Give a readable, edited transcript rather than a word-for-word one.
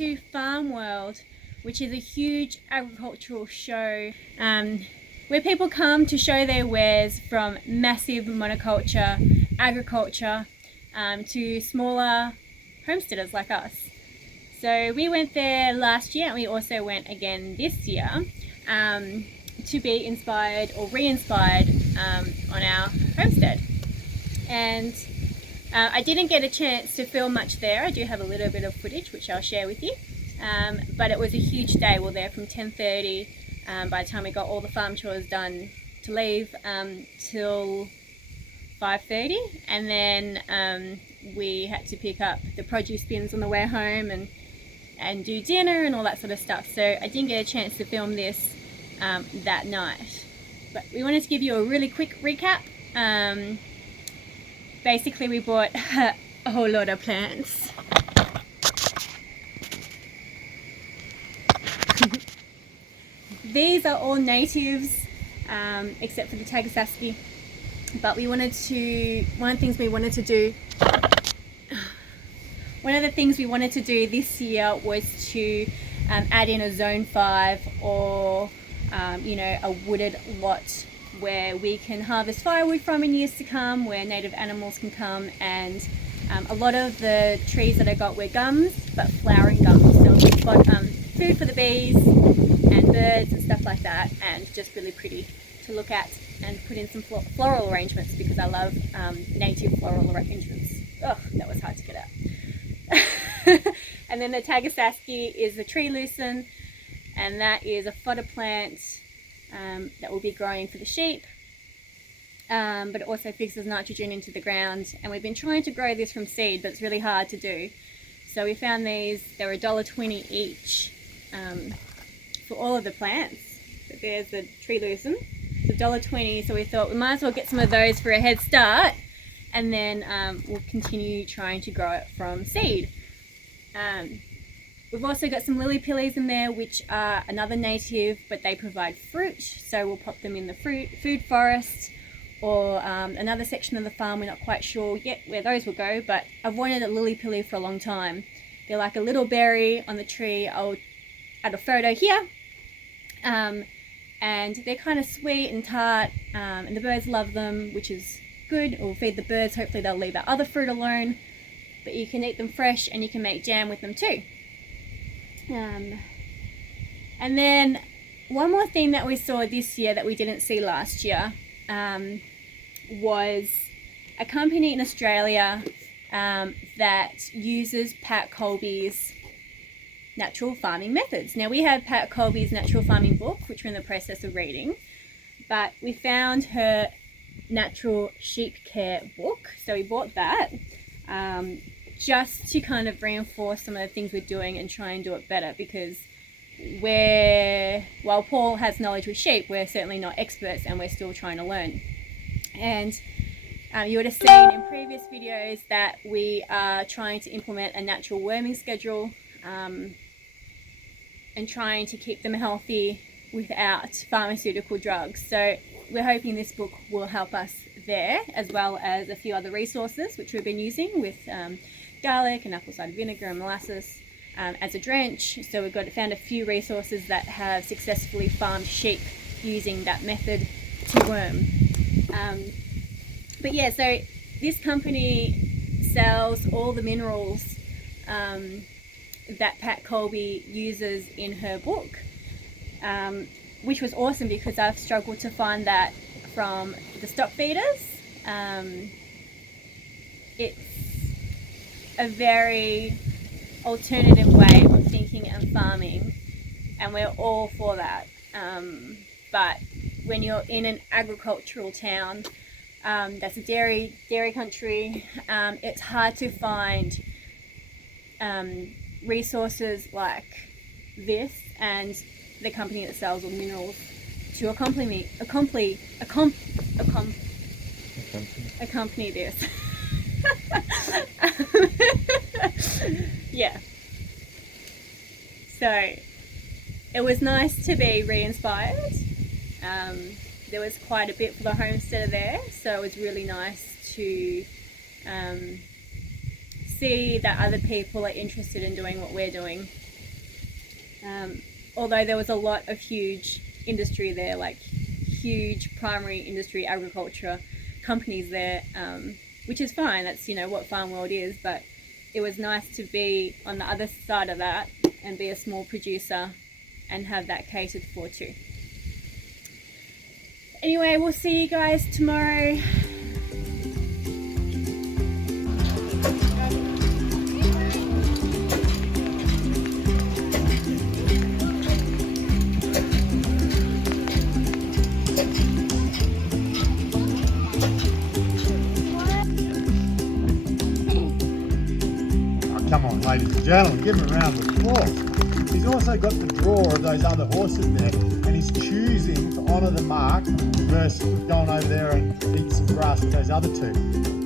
to Farm World, which is a huge agricultural show where people come to show their wares from massive monoculture agriculture to smaller homesteaders like us. So we went there last year, and we also went again this year to be inspired or re-inspired on our homestead. And I didn't get a chance to film much there. I do have a little bit of footage which I'll share with you, but it was a huge day. We were there from 10:30 by the time we got all the farm chores done to leave till 5:30, and then we had to pick up the produce bins on the way home and do dinner and all that sort of stuff. So I didn't get a chance to film this that night, but we wanted to give you a really quick recap. Basically we bought a whole lot of plants. These are all natives except for the Tagasaki, but one of the things we wanted to do this year was to add in a zone 5 or a wooded lot where we can harvest firewood from in years to come, where native animals can come. And a lot of the trees that I got were gums, but flowering gums. So we've got food for the bees and birds and stuff like that, and just really pretty to look at, and put in some floral arrangements because I love native floral arrangements. Ugh, that was hard to get out. And then the Tagasaki is the tree lucerne, and that is a fodder plant that will be growing for the sheep, but it also fixes nitrogen into the ground. And we've been trying to grow this from seed, but it's really hard to do. So we found these. They're $1.20 each for all of the plants. So there's the tree lucerne. It's $1.20, so we thought we might as well get some of those for a head start, and then we'll continue trying to grow it from seed. We've also got some lily pillies in there, which are another native, but they provide fruit, so we'll pop them in the food forest, or another section of the farm. We're not quite sure yet where those will go, but I've wanted a lily pilly for a long time. They're like a little berry on the tree. I'll add a photo here. And they're kind of sweet and tart, and the birds love them, which is good. We'll feed the birds. Hopefully they'll leave our other fruit alone, but you can eat them fresh and you can make jam with them too. And then one more thing that we saw this year that we didn't see last year was a company in Australia that uses Pat Colby's natural farming methods. Now, we have Pat Colby's natural farming book, which we're in the process of reading, but we found her natural sheep care book, so we bought that just to kind of reinforce some of the things we're doing and try and do it better, because while Paul has knowledge with sheep, we're certainly not experts and we're still trying to learn. And you would have seen in previous videos that we are trying to implement a natural worming schedule and trying to keep them healthy without pharmaceutical drugs. So we're hoping this book will help us there, as well as a few other resources which we've been using with garlic and apple cider vinegar and molasses as a drench. So we've found a few resources that have successfully farmed sheep using that method to worm. But yeah, so this company sells all the minerals that Pat Colby uses in her book, which was awesome because I've struggled to find that from the stock feeders. It's a very alternative way of thinking and farming, and we're all for that. But when you're in an agricultural town that's a dairy country, it's hard to find resources like this and the company that sells all the minerals to accompany this. Yeah. So it was nice to be re-inspired. There was quite a bit for the homesteader there, so it was really nice to see that other people are interested in doing what we're doing. Although there was a lot of huge industry there, like huge primary industry agriculture companies there, which is fine. That's, you know, what farm world is. But it was nice to be on the other side of that and be a small producer and have that catered for too. Anyway, we'll see you guys tomorrow. Come on, ladies and gentlemen, give him a round of applause. He's also got the draw of those other horses there, and he's choosing to honour the mark versus going over there and eat some grass with those other two.